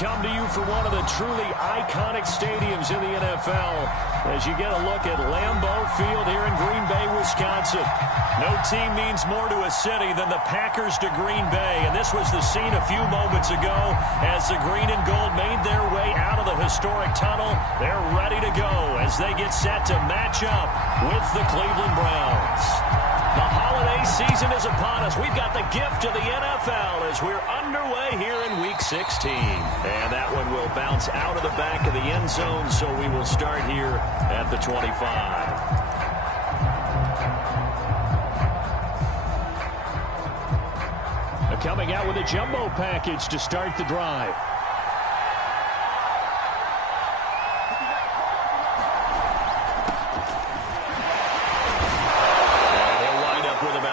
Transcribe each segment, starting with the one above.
come to you from one of the truly iconic stadiums in the NFL as you get a look at Lambeau Field here in Green Bay, Wisconsin. No team means more to a city than the Packers to Green Bay, and this was the scene a few moments ago as the green and gold made their way out of the historic tunnel. They're ready to go as they get set to match up with the Cleveland Browns. The holiday season is upon us. We've got the gift of the NFL as we're underway here in Week 16. And that one will bounce out of the back of the end zone, so we will start here at the 25. Coming out with a jumbo package to start the drive.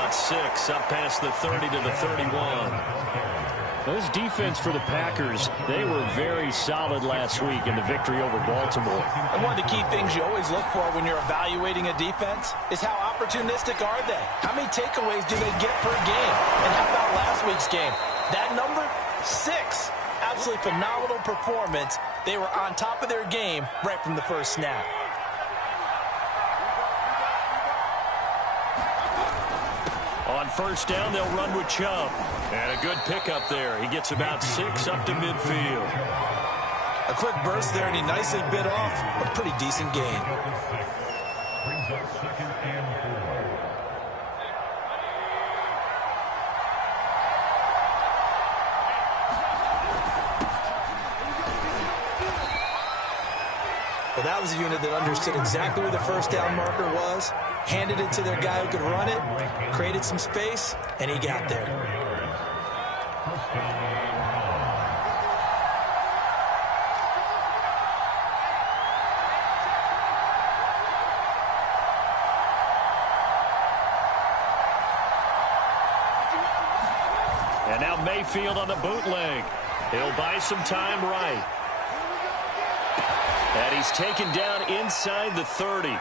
Six up past the 30 to the 31. This defense for the Packers, they were very solid last week in the victory over Baltimore. And one of the key things you always look for when you're evaluating a defense is how opportunistic are they? How many takeaways do they get per game? And how about last week's game? That number, 6. Absolutely phenomenal performance. They were on top of their game right from the first snap. On first down, they'll run with Chubb. And a good pickup there. He gets about 6 up to midfield. A quick burst there, and he nicely bit off a pretty decent gain. Well, that was a unit that understood exactly where the first down marker was, handed it to their guy who could run it, created some space, and he got there. And now Mayfield on the bootleg. He'll buy some time right. And he's taken down inside the 30.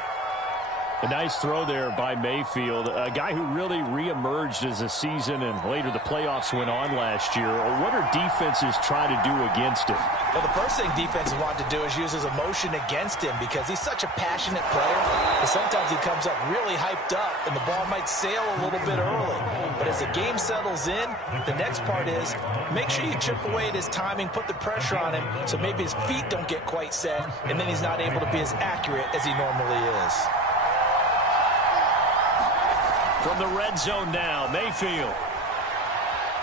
A nice throw there by Mayfield, a guy who really reemerged as the season and later the playoffs went on last year. What are defenses trying to do against him? Well, the first thing defenses want to do is use his emotion against him because he's such a passionate player. And sometimes he comes up really hyped up and the ball might sail a little bit early. But as the game settles in, the next part is make sure you chip away at his timing, put the pressure on him so maybe his feet don't get quite set, and then he's not able to be as accurate as he normally is. From the red zone now, Mayfield.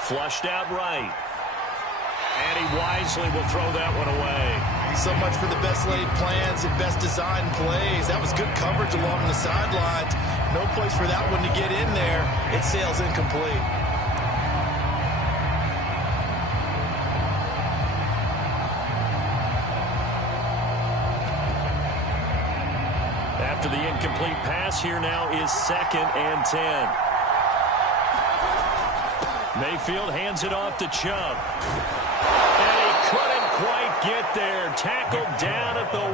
Flushed out right. And he wisely will throw that one away. So much for the best laid plans and best designed plays. That was good coverage along the sidelines. No place for that one to get in there. It sails incomplete. After the incomplete pass, here now is 2nd and 10. Mayfield hands it off to Chubb. And he couldn't quite get there. Tackled down at the 1.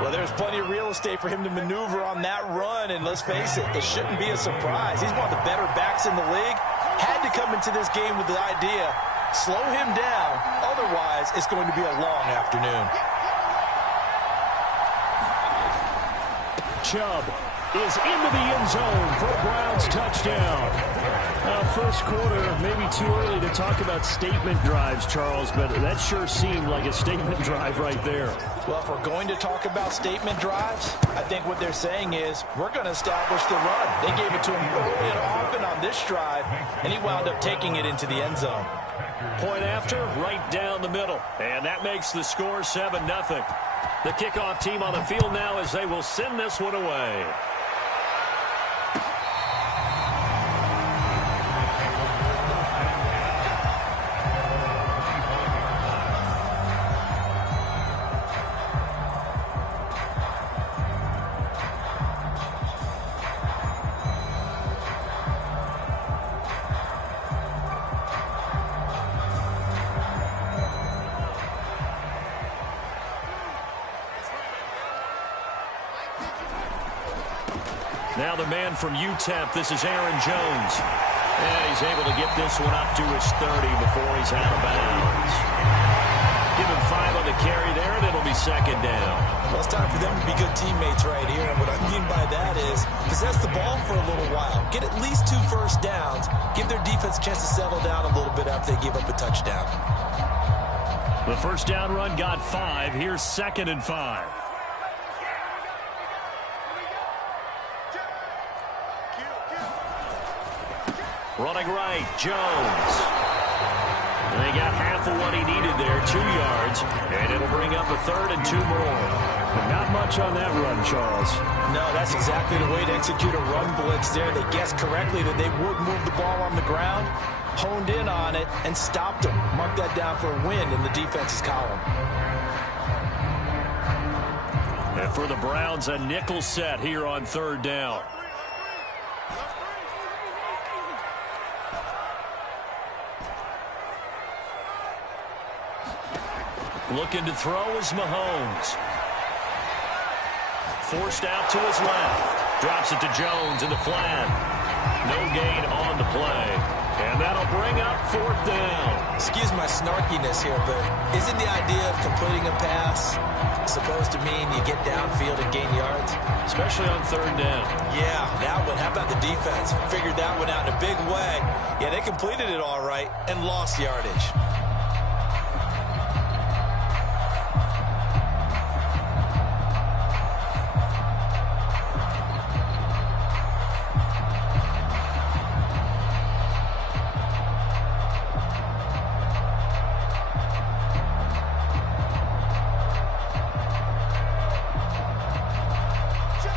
Well, there's plenty of real estate for him to maneuver on that run. And let's face it, it shouldn't be a surprise. He's one of the better backs in the league. Had to come into this game with the idea, slow him down. Otherwise, it's going to be a long afternoon. Chubb is into the end zone for a Browns touchdown. First quarter, maybe too early to talk about statement drives, Charles, but that sure seemed like a statement drive right there. Well, if we're going to talk about statement drives, I think what they're saying is we're going to establish the run. They gave it to him early and often on this drive, and he wound up taking it into the end zone. Point after, right down the middle. And that makes the score 7-0. The kickoff team on the field now as they will send this one away. Now the man from UTEP, this is Aaron Jones. And he's able to get this one up to his 30 before he's out of bounds. Give him 5 on the carry there, and it'll be second down. Well, it's time for them to be good teammates right here. And what I mean by that is possess the ball for a little while. Get at least 2 first downs. Give their defense a chance to settle down a little bit after they give up a touchdown. The first down run got 5. Here's 2nd and 5. Running right, Jones. And they got half of what he needed there, 2 yards, and it'll bring up a 3rd and 2 more. But not much on that run, Charles. No, that's exactly the way to execute a run blitz there. They guessed correctly that they would move the ball on the ground, honed in on it, and stopped them. Mark that down for a win in the defense's column. And for the Browns, a nickel set here on 3rd down. Looking to throw is Mahomes. Forced out to his left. Drops it to Jones in the flat. No gain on the play. And that'll bring up 4th down. Excuse my snarkiness here, but isn't the idea of completing a pass supposed to mean you get downfield and gain yards? Especially on 3rd down. Yeah, that one. How about the defense? Figured that one out in a big way. Yeah, they completed it all right and lost yardage.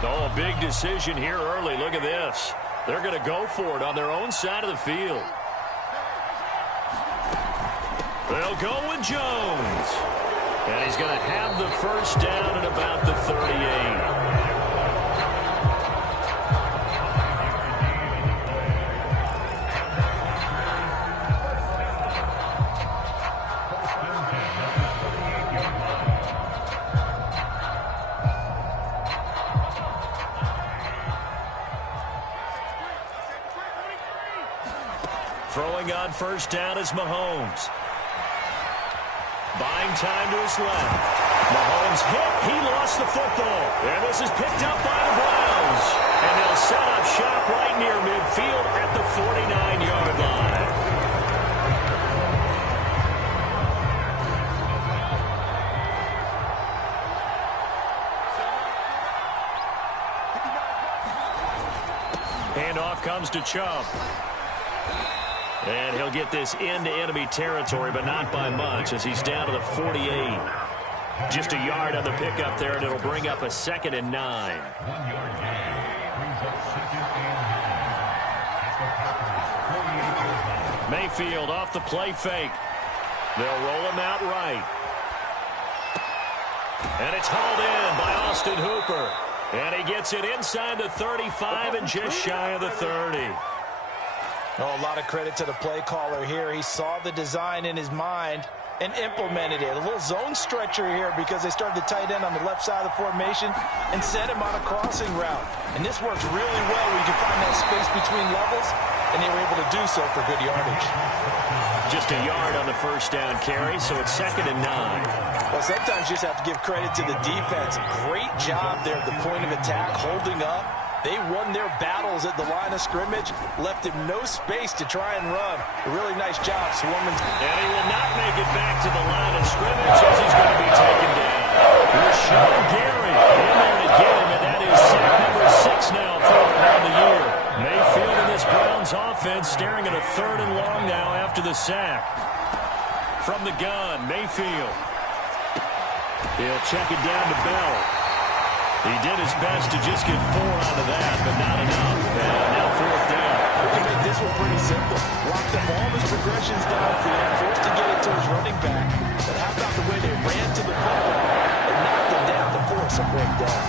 Oh, a big decision here early. Look at this. They're going to go for it on their own side of the field. They'll go with Jones. And he's going to have the first down at about the 38. Throwing on first down is Mahomes. Buying time to his left. Mahomes hit. He lost the football. And this is picked up by the Browns. And they'll set up shop right near midfield at the 49-yard line. Handoff comes to Chubb. And he'll get this into enemy territory, but not by much as he's down to the 48. Just a yard on the pickup there, and it'll bring up a 2nd and 9. Mayfield off the play fake. They'll roll him out right. And it's hauled in by Austin Hooper. And he gets it inside the 35 and just shy of the 30. Oh, a lot of credit to the play caller here. He saw the design in his mind and implemented it. A little zone stretcher here because they started the tight end on the left side of the formation and sent him on a crossing route. And this works really well where you can find that space between levels, and they were able to do so for good yardage. Just a yard on the first down carry, so it's 2nd and 9. Well, sometimes you just have to give credit to the defense. Great job there at the point of attack, holding up. They won their battles at the line of scrimmage, left him no space to try and run. A really nice job swarming. And he will not make it back to the line of scrimmage as he's going to be taken down. Rashawn Gary in there to get him, and that is sack number 6 now for him on the year. Mayfield in this Browns offense staring at a 3rd and long now after the sack. From the gun, Mayfield. He'll check it down to Bell. He did his best to just get 4 out of that, but not enough. And now 4th down. We can make this one pretty simple. Block them all his progressions downfield, forced to get it to his running back. But how about the way they ran to the football and knocked him down to force a 4th down?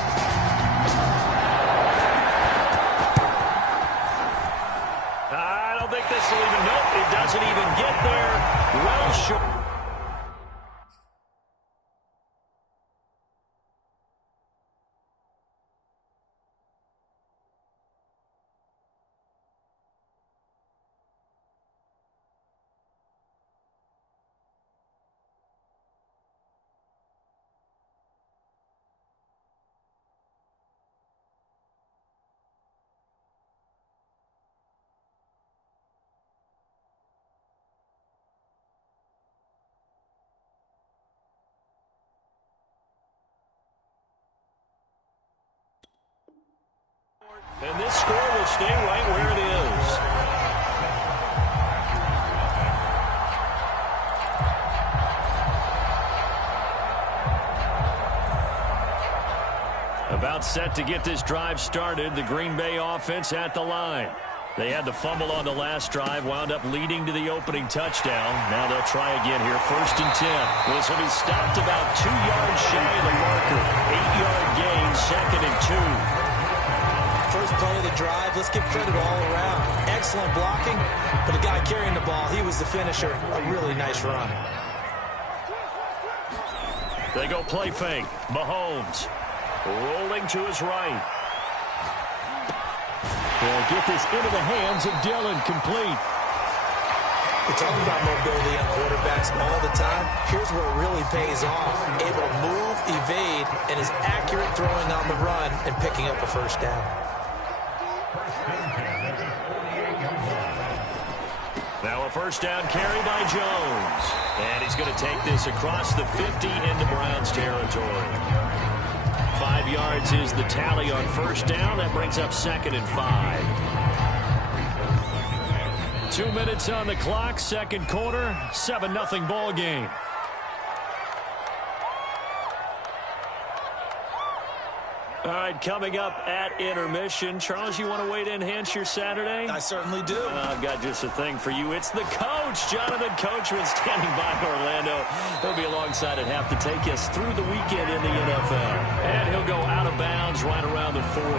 I don't think this will even, nope, it doesn't even get there. Well short. stay right where it is. About set to get this drive started. The Green Bay offense at the line. They had the fumble on the last drive, wound up leading to the opening touchdown. Now they'll try again here. 1st and 10. This will be stopped about 2 yards shy of the marker. 8-yard gain, 2nd and 2. First play of the drive, let's give credit all around. Excellent blocking, but the guy carrying the ball, he was the finisher. A really nice run. They go play fake. Mahomes rolling to his right. They'll get this into the hands of Dillon, complete. We talk about mobility on quarterbacks all the time. Here's where it really pays off. Able to move, evade, and is accurate throwing on the run and picking up a first down. Now a first down carry by Jones. And he's going to take this across the 50 into Browns territory. 5 yards is the tally on first down. That brings up 2nd and 5. 2 minutes on the clock, second quarter, 7-0 ball game. All right, coming up at intermission. Charles, you want to wait to enhance your Saturday? I certainly do. I've got just a thing for you. It's the coach, Jonathan Coachman, standing by Orlando. He'll be alongside at half to take us through the weekend in the NFL. And he'll go out of bounds right around the 40.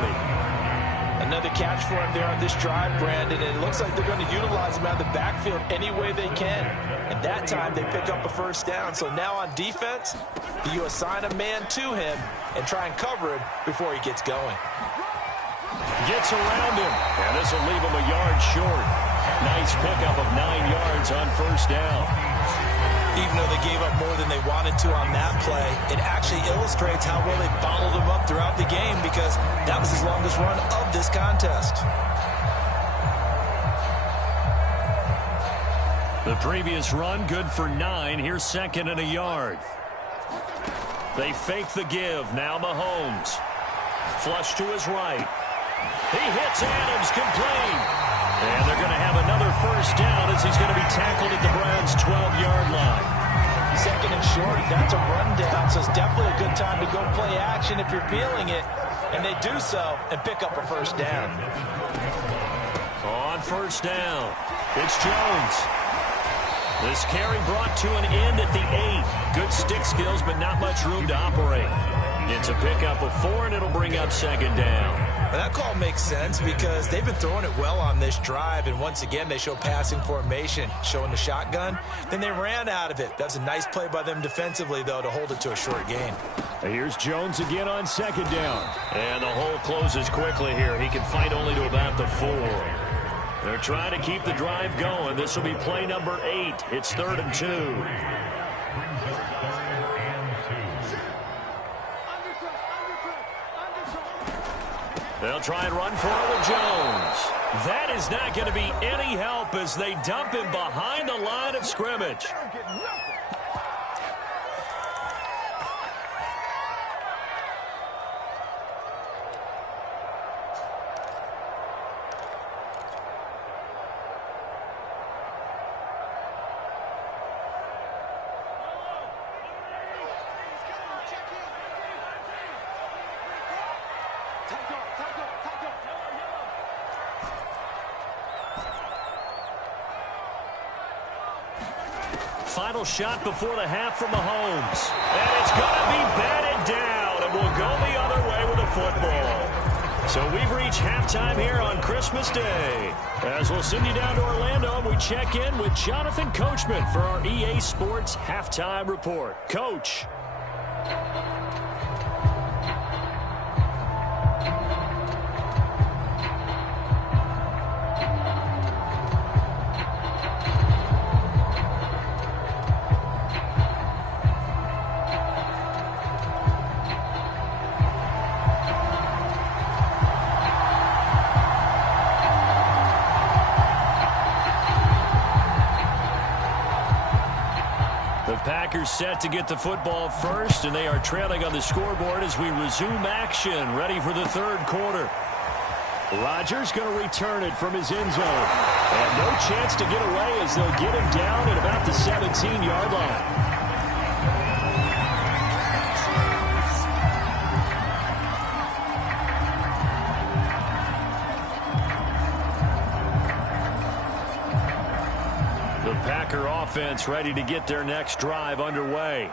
Another catch for him there on this drive, Brandon, and it looks like they're going to utilize him out of the backfield any way they can. And that time they pick up a first down. So now on defense, you assign a man to him and try and cover him before he gets going. Gets around him, and this will leave him a yard short. Nice pickup of 9 yards on first down. Even though they gave up more than they wanted to on that play, it actually illustrates how well they bottled him up throughout the game because that was his longest run of this contest. The previous run, good for 9. Here's 2nd and a yard. They fake the give. Now Mahomes. Flush to his right. He hits Adams, complete. And they're going to have another first down as he's going to be tackled at the Browns' 12-yard line. 2nd and short, that's a rundown, so it's definitely a good time to go play action if you're feeling it. And they do so and pick up a first down. On first down, it's Jones. This carry brought to an end at the 8. Good stick skills, but not much room to operate. It's a pickup of 4, and it'll bring up 2nd down. And that call makes sense because they've been throwing it well on this drive, and once again they show passing formation, showing the shotgun. Then they ran out of it. That's a nice play by them defensively, though, to hold it to a short gain. Here's Jones again on 2nd down. And the hole closes quickly here. He can fight only to about the 4. They're trying to keep the drive going. This will be play number 8. It's 3rd and 2. They'll try and run for it with Jones. That is not going to be any help as they dump him behind the line of scrimmage. Final shot before the half from Mahomes. And it's going to be batted down, and we'll go the other way with the football. So we've reached halftime here on Christmas Day. As we'll send you down to Orlando, and we check in with Jonathan Coachman for our EA Sports Halftime Report. Coach. Packers set to get the football first, and they are trailing on the scoreboard as we resume action, ready for the 3rd quarter. Rodgers going to return it from his end zone. And no chance to get away as they'll get him down at about the 17-yard line. The Packer offense ready to get their next drive underway.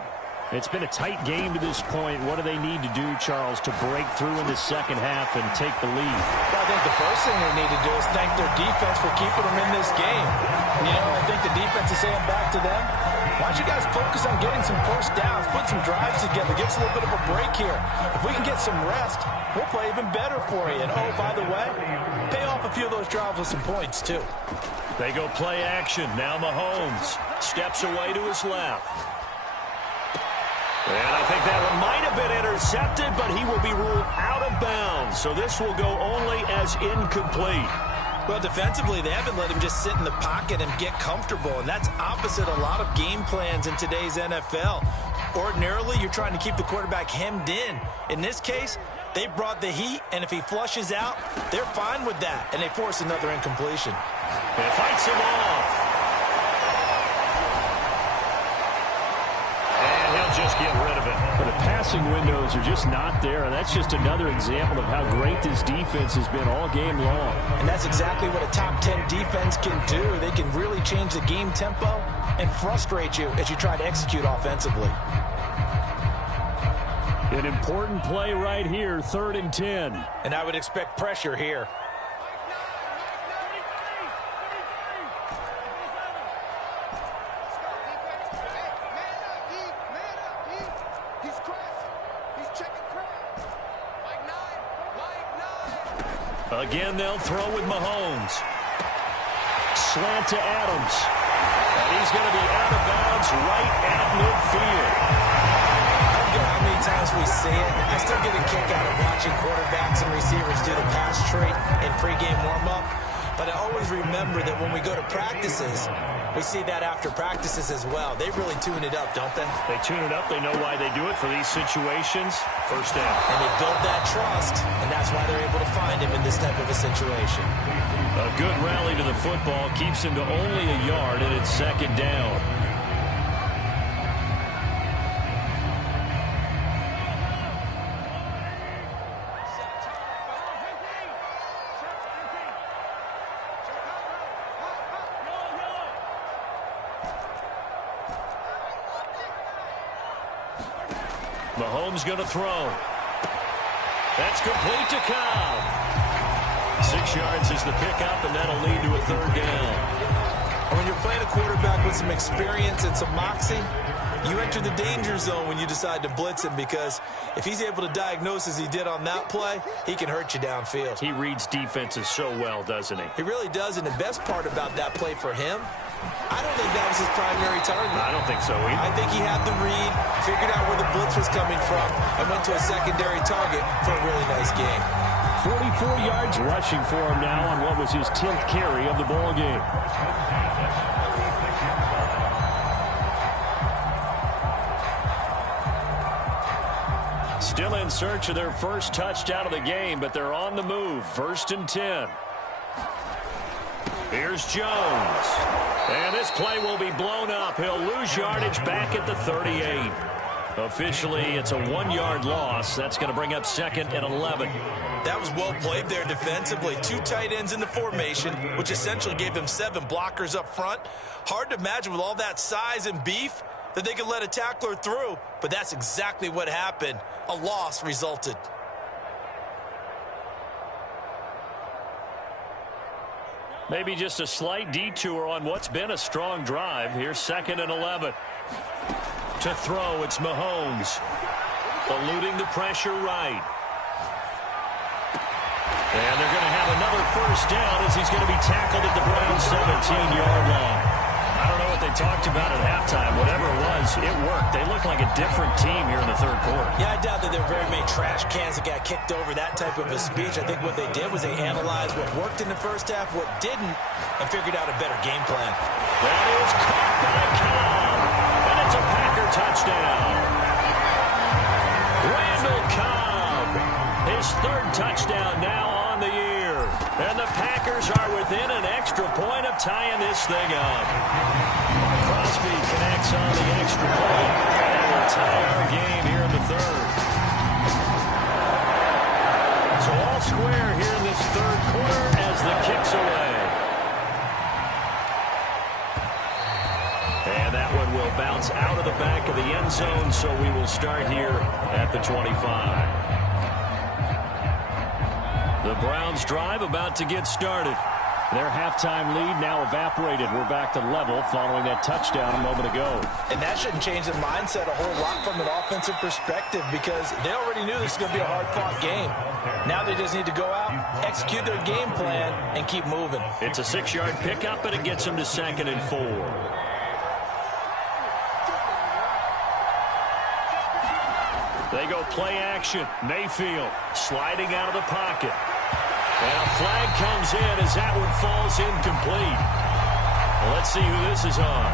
It's been a tight game to this point. What do they need to do, Charles, to break through in the second half and take the lead? Well, I think the first thing they need to do is thank their defense for keeping them in this game. You know, I think the defense is saying back to them, why don't you guys focus on getting some first downs, put some drives together, give us a little bit of a break here. If we can get some rest, we'll play even better for you. And, oh, by the way, pay off a few of those drives with some points, too. They go play action. Now Mahomes steps away to his left. And I think that one might have been intercepted, but he will be ruled out of bounds. So this will go only as incomplete. Well, defensively, they haven't let him just sit in the pocket and get comfortable, and that's opposite a lot of game plans in today's NFL. Ordinarily, you're trying to keep the quarterback hemmed in. In this case, they brought the heat, and if he flushes out, they're fine with that, and they force another incompletion. It fights him off. And he'll just get rid of it. But the passing windows are just not there, and that's just another example of how great this defense has been all game long. And that's exactly what a top 10 defense can do. They can really change the game tempo and frustrate you as you try to execute offensively. An important play right here, 3rd and 10. And I would expect pressure here. Again, they'll throw with Mahomes. Slant to Adams. And he's going to be out of bounds right at midfield. I don't care how many times we see it. I still get a kick out of watching quarterbacks and receivers do the pass trait in pregame warm-up. But I always remember that when we go to practices, we see that after practices as well. They really tune it up, don't they? They tune it up. They know why they do it for these situations. First down. And they build that trust, and that's why they're able to find him in this type of a situation. A good rally to the football keeps him to only a yard, and it's 2nd down. Mahomes going to throw. That's complete to Cobb. 6 yards is the pickup, and that'll lead to a 3rd down. When you're playing a quarterback with some experience and some moxie, you enter the danger zone when you decide to blitz him, because if he's able to diagnose as he did on that play, he can hurt you downfield. He reads defenses so well, doesn't he? He really does, and the best part about that play for him, I don't think that was his primary target. I don't think so either. I think he had the read, figured out where the blitz was coming from, and went to a secondary target for a really nice game. 44 yards rushing for him now on what was his 10th carry of the ball game. Still in search of their first touchdown of the game, but they're on the move. 1st and 10. Here's Jones. And this play will be blown up. He'll lose yardage back at the 38. Officially, it's a 1-yard loss. That's going to bring up 2nd and 11. That was well played there defensively. 2 tight ends in the formation, which essentially gave them 7 blockers up front. Hard to imagine with all that size and beef that they could let a tackler through, but that's exactly what happened. A loss resulted. Maybe just a slight detour on what's been a strong drive. Here's 2nd and 11. To throw, it's Mahomes. Eluding the pressure right. And they're going to have another first down as he's going to be tackled at the Browns' 17-yard line. I don't know what they talked about at halftime. Whatever it was, it worked. They look like a different team here in the 3rd quarter. Yeah, I doubt that there are very many trash cans that got kicked over, that type of a speech. I think what they did was they analyzed what worked in the first half, what didn't, and figured out a better game plan. That is caught by Cobb, and it's a Packer touchdown. Randall Cobb, his 3rd touchdown now on the year. And the Packers are within an extra point of tying this thing up. Crosby connects on the extra point. And will tie our game here in the third. So all square here in this third quarter as the kick's away. And that one will bounce out of the back of the end zone, so we will start here at the 25. The Browns drive about to get started. Their halftime lead now evaporated. We're back to level following that touchdown a moment ago. And that shouldn't change the mindset a whole lot from an offensive perspective because they already knew this was going to be a hard-fought game. Now they just need to go out, execute their game plan, and keep moving. It's a 6-yard pickup, and it gets them to 2nd and 4. They go play action. Mayfield sliding out of the pocket. And a flag comes in as that one falls incomplete. Well, let's see who this is on.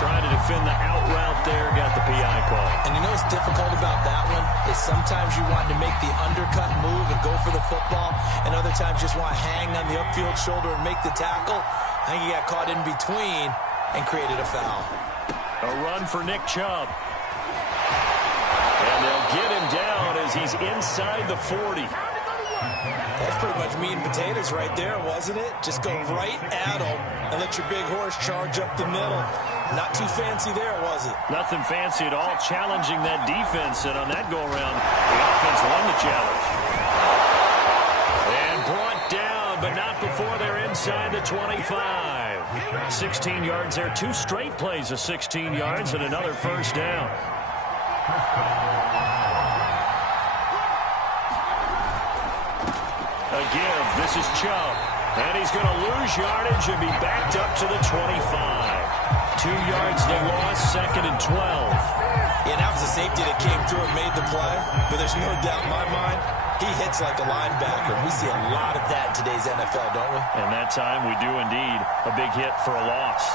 Trying to defend the out route there. Got the PI call. And you know what's difficult about that one is sometimes you want to make the undercut move and go for the football. And other times just want to hang on the upfield shoulder and make the tackle. I think he got caught in between and created a foul. A run for Nick Chubb. And they'll get him down as he's inside the 40. That's pretty much meat and potatoes right there, wasn't it? Just go right at him and let your big horse charge up the middle. Not too fancy there, was it? Nothing fancy at all, challenging that defense. And on that go-around, the offense won the challenge. And brought down, but not before they're inside the 25. 16 yards there. 2 straight plays of 16 yards and another first down. A give. This is Chubb. And he's going to lose yardage and be backed up to the 25. 2 yards they lost, 2nd and 12. Yeah, that was a safety that came through and made the play. But there's no doubt in my mind, he hits like a linebacker. We see a lot of that in today's NFL, don't we? And that time we do indeed. A big hit for a loss.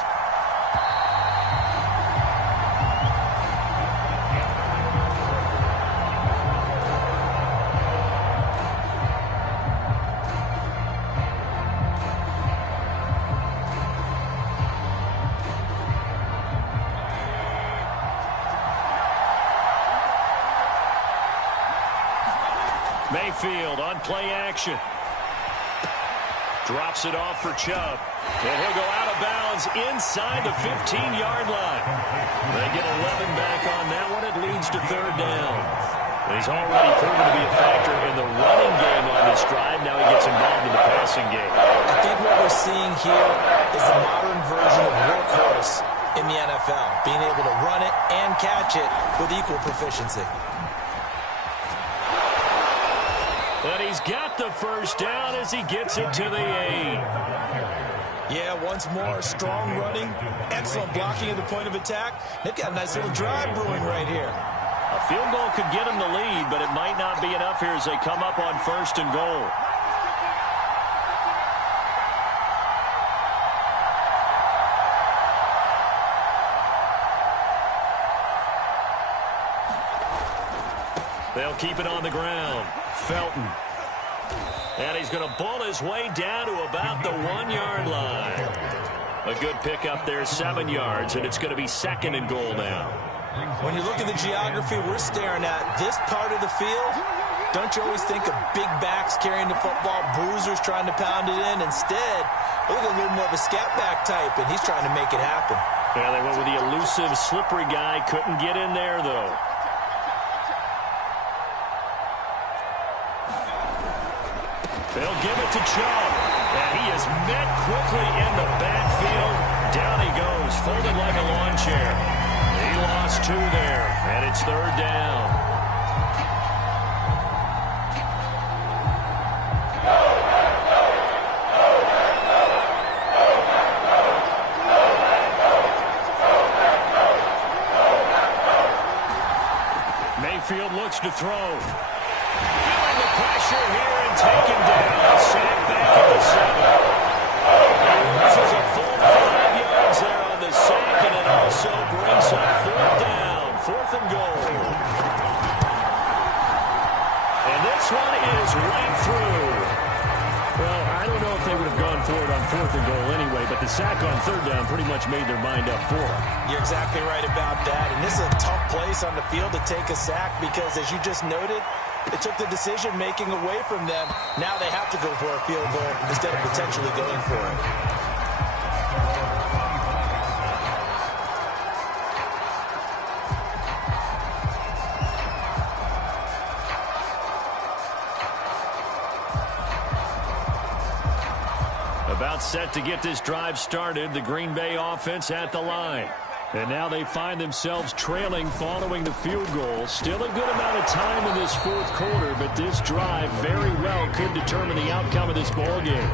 Mayfield on play action. Drops it off for Chubb. And he'll go out of bounds inside the 15-yard line. They get 11 back on that one. It leads to 3rd down. He's already proven to be a factor in the running game on this drive. Now he gets involved in the passing game. I think what we're seeing here is the modern version of workhorse in the NFL. Being able to run it and catch it with equal proficiency. And he's got the first down as he gets it to the 8. Yeah, once more, strong running, excellent blocking at the point of attack. They've got a nice little drive brewing right here. A field goal could get him the lead, but it might not be enough here as they come up on 1st and goal. They'll keep it on the ground. Felton. And he's going to bull his way down to about the 1-yard line. A good pickup there, 7 yards, and it's going to be 2nd and goal now. When you look at the geography we're staring at, this part of the field, don't you always think of big backs carrying the football, bruisers trying to pound it in? Instead, look at a little more of a scat back type, and he's trying to make it happen. Yeah, they went with the elusive, slippery guy. Couldn't get in there, though. They'll give it to Chubb. And he is met quickly in the backfield. Down he goes, folded like a lawn chair. He lost 2 there, and it's 3rd down. Mayfield looks to throw. Feeling the pressure here and taken down. Sacked back at the 7. This is a full 5 yards there on the sack, and it also brings up 4th down. 4th and goal. And this one is right through. Well, I don't know if they would have gone for it on 4th and goal anyway, but the sack on 3rd down pretty much made their mind up for it. You're exactly right about that. And this is a tough place on the field to take a sack because, as you just noted, it took the decision-making away from them. Now they have to go for a field goal instead of potentially going for it. About set to get this drive started. The Green Bay offense at the line. And now they find themselves trailing following the field goal. Still a good amount of time in this 4th quarter, but this drive very well could determine the outcome of this ball game.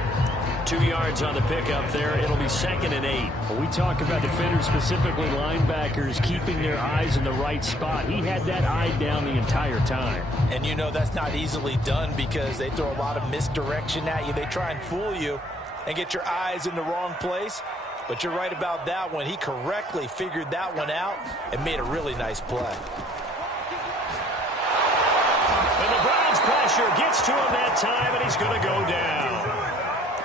2 yards on the pickup there. It'll be 2nd and 8. When we talk about defenders, specifically linebackers, keeping their eyes in the right spot. He had that eye down the entire time. And you know that's not easily done because they throw a lot of misdirection at you. They try and fool you and get your eyes in the wrong place. But you're right about that one. He correctly figured that one out and made a really nice play. And the Browns pressure gets to him that time, and he's going to go down.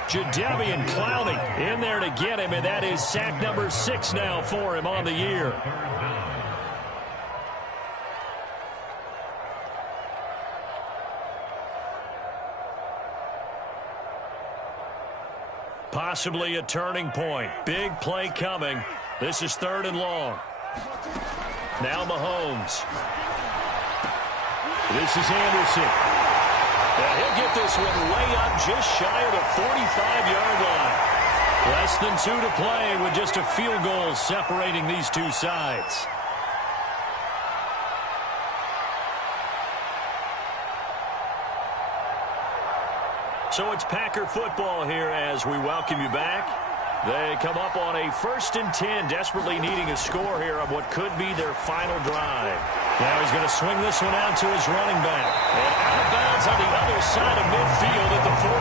Jadeveon Clowney in there to get him, and that is sack number 6 now for him on the year. Possibly a turning point. Big play coming. This is 3rd and long. Now Mahomes. This is Anderson. And he'll get this one way up just shy of the 45-yard line. Less than 2 to play with just a field goal separating these two sides. So it's Packer football here as we welcome you back. They come up on a 1st and 10, desperately needing a score here on what could be their final drive. Now he's going to swing this one out to his running back. And out of bounds on the other side of midfield at the 45.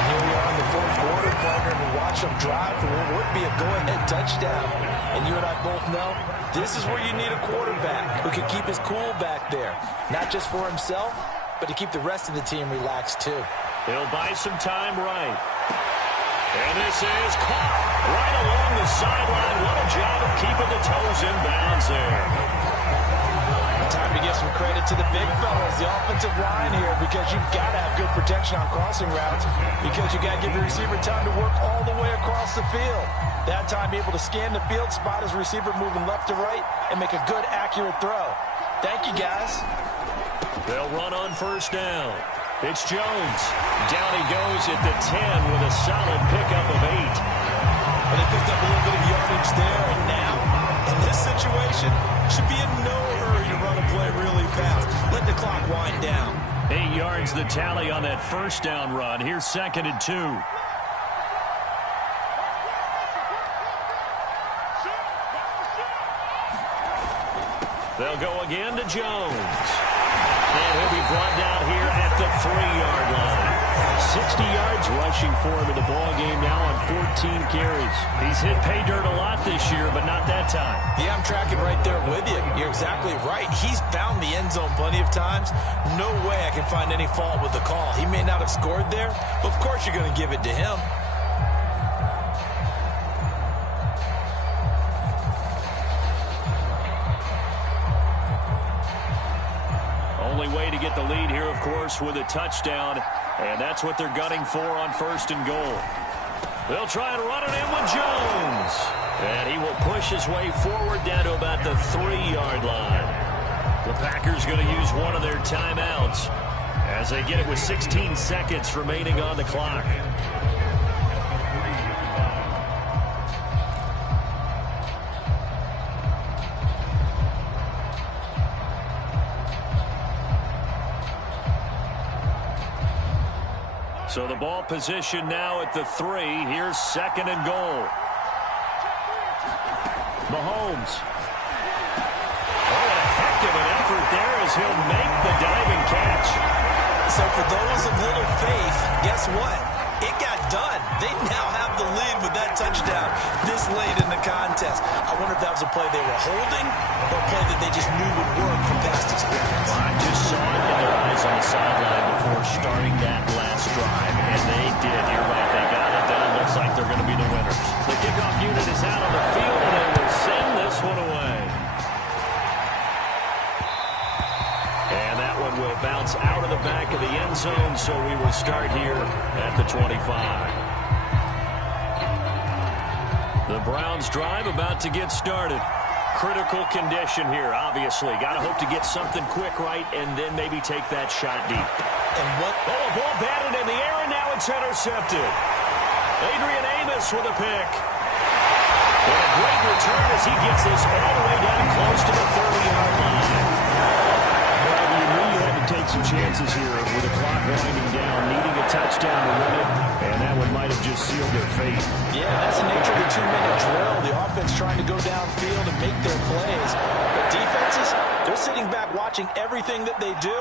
And here we are in the 4th quarter, partner, and watch them drive for what would be a go-ahead touchdown. And you and I both know this is where you need a quarterback who can keep his cool back there. Not just for himself, but to keep the rest of the team relaxed, too. He'll buy some time right. And this is caught right along the sideline. What a job of keeping the toes in bounds there. Time to give some credit to the big fellas, the offensive line here, because you've got to have good protection on crossing routes because you got to give the receiver time to work all the way across the field. That time, be able to scan the field, spot his receiver moving left to right, and make a good, accurate throw. Thank you, guys. They'll run on 1st down. It's Jones. Down he goes at the 10 with a solid pickup of 8. Well, they picked up a little bit of yardage there, and now, in this situation, should be in no hurry to run a play really fast. Let the clock wind down. 8 yards the tally on that 1st down run. Here's 2nd and 2. They'll go again to Jones. And he'll be brought down here at the 3-yard line. 60 yards rushing for him in the ball game now on 14 carries. He's hit pay dirt a lot this year, but not that time. Yeah, I'm tracking right there with you. You're exactly right. He's found the end zone plenty of times. No way I can find any fault with the call. He may not have scored there, but of course you're going to give it to him. Only way to get the lead here, of course, with a touchdown. And that's what they're gunning for on 1st and goal. They'll try and run it in with Jones. And he will push his way forward down to about the 3-yard line. The Packers going to use one of their timeouts as they get it with 16 seconds remaining on the clock. So the ball position now at the 3. Here's 2nd and goal. Mahomes. Oh, what a heck of an effort there as he'll make the diving catch. So for those of little faith, guess what? It got done. They now have the lead with that touchdown this late in the contest. I wonder if that was a play they were holding or a play that they just knew would work from past experience. I just saw it in their eyes on the sideline before starting that last drive. And It'll bounce out of the back of the end zone, so we will start here at the 25. The Browns drive about to get started. Critical condition here, obviously. Got to hope to get something quick right and then maybe take that shot deep. And what? Oh, a ball batted in the air, and now it's intercepted. Adrian Amos with a pick. And a great return as he gets this all the way down close to the 30-yard line. Well, you knew you had to take some chances here with the clock winding down, needing a touchdown to win it, and that one might have just sealed their fate. Yeah, that's the nature of the 2-minute drill. The offense trying to go downfield and make their plays. But defenses, they're sitting back watching everything that they do,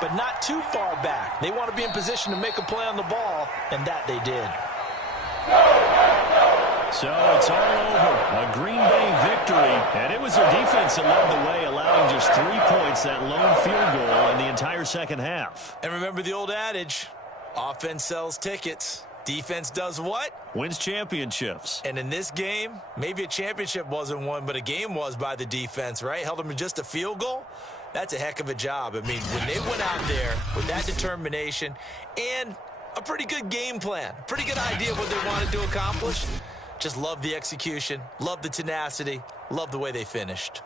but not too far back. They want to be in position to make a play on the ball, and that they did. So it's all over. A Green Bay victory. And it was their defense that led the way, allowing just 3 points, that lone field goal in the entire second half. And remember the old adage, offense sells tickets. Defense does what? Wins championships. And in this game, maybe a championship wasn't won, but a game was by the defense, right? Held them to just a field goal. That's a heck of a job. I mean, when they went out there with that determination and a pretty good game plan, pretty good idea of what they wanted to accomplish, just love the execution, love the tenacity, love the way they finished.